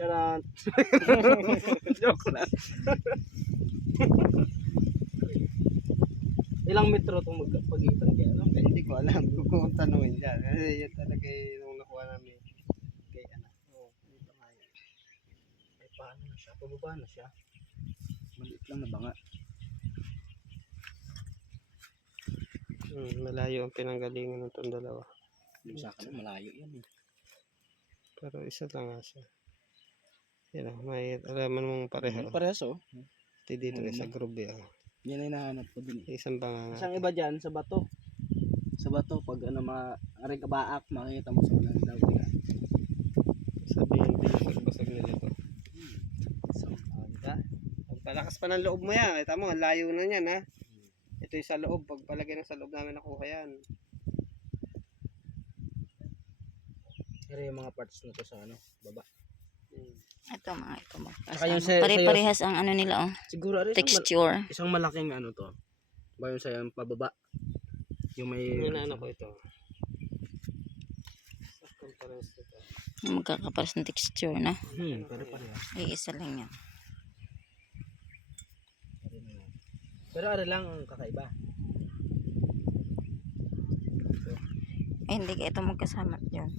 Charot. Joke lang. Ilang metro itong magpagitan kaya, no? Hindi ko alam kung tanungin dyan. Kasi yun talaga yung nakuha namin kay anak. Oo, dito nga yun. Ay, paano na siya? Pababa na siya. Maliit lang na banga. Malayo ang pinanggalingan ng itong dalawa. Yung sa akin, malayo yan eh. Pero isa lang nga siya. Yan may alaman mong pareho. Parehas oh. Dito sa groove yan. Yan ay nahanap ko din eh. Isang banga Isang iba dyan, sa bato. Sa bato, pag ano, aring kabaak, makikita mo sa walang daw. sabihin binasag-basag nila ito. Diba? Pagpalakas pa ng loob mo yan. Kita mo, ang layo na yan ha. Ito yung sa loob. Pagpalagay na sa loob namin nakuha yan. Pero yung mga parts na to sa ano, baba. Ito mga ito mo. Saka yung Pare-parehas ang ano nila oh. Siguro rin Texture. isang malaking ano to. Ba yung sa yung pababa. Yung may Yung ano ko ito. Sakong parehas ito. Magkakapares ng texture na. pare-pareho. Iisa lang yan. Pero ano lang ang kakaiba. Ay hindi ka ito magkasama dyan.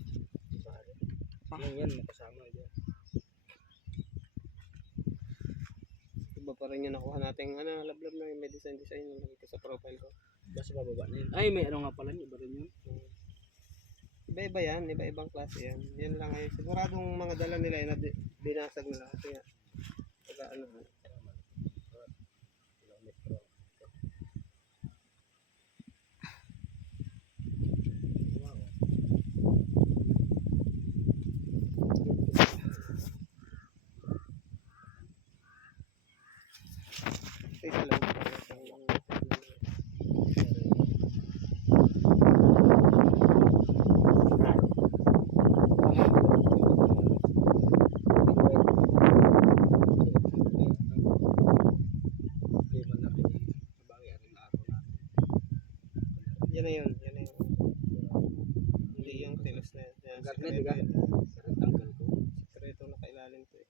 Yan makasama dyan. Iba pa rin yung nakuha natin. Ano, lablab na yung may design yung nakita sa profile ko. Basta bababa na yun. Ay, may ano nga pala niya. Iba rin yun. Iba-iba yan. Iba-ibang klase yan. Yan lang ay siguradong mga dala nila na binasag nila. Kasi nga, pagka ano. Isa lang. Yan na yun. Yan na yun. Hindi yung tilos na yan. Yan, Garnet, di ka? Tanggal ko. Sekreto na kailalim to eh.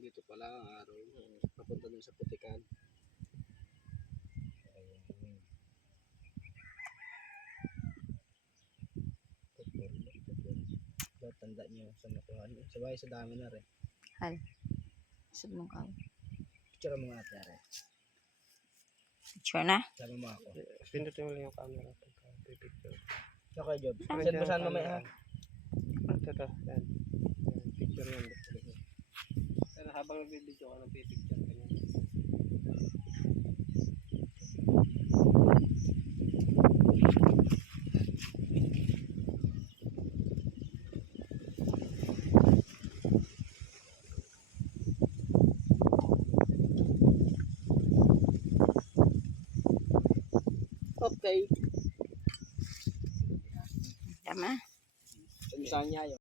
Dito pala ang araw. Papunta dun sa putikan. Tanda niyo sa nakuha niyo. Sabay sa dami na rin. Hal. Isod mo ka. Picture mo nga rin. Picture na. Sabi mo ako. Pindutin mo lang yung camera pagka pipicture. Okay, Job. Send mo saan mamaya ha? Ito. Yan. Picture yan. Pero habang nagbibideo ka ng pipicture ka niya. Okay. Tama. Saan niya yun?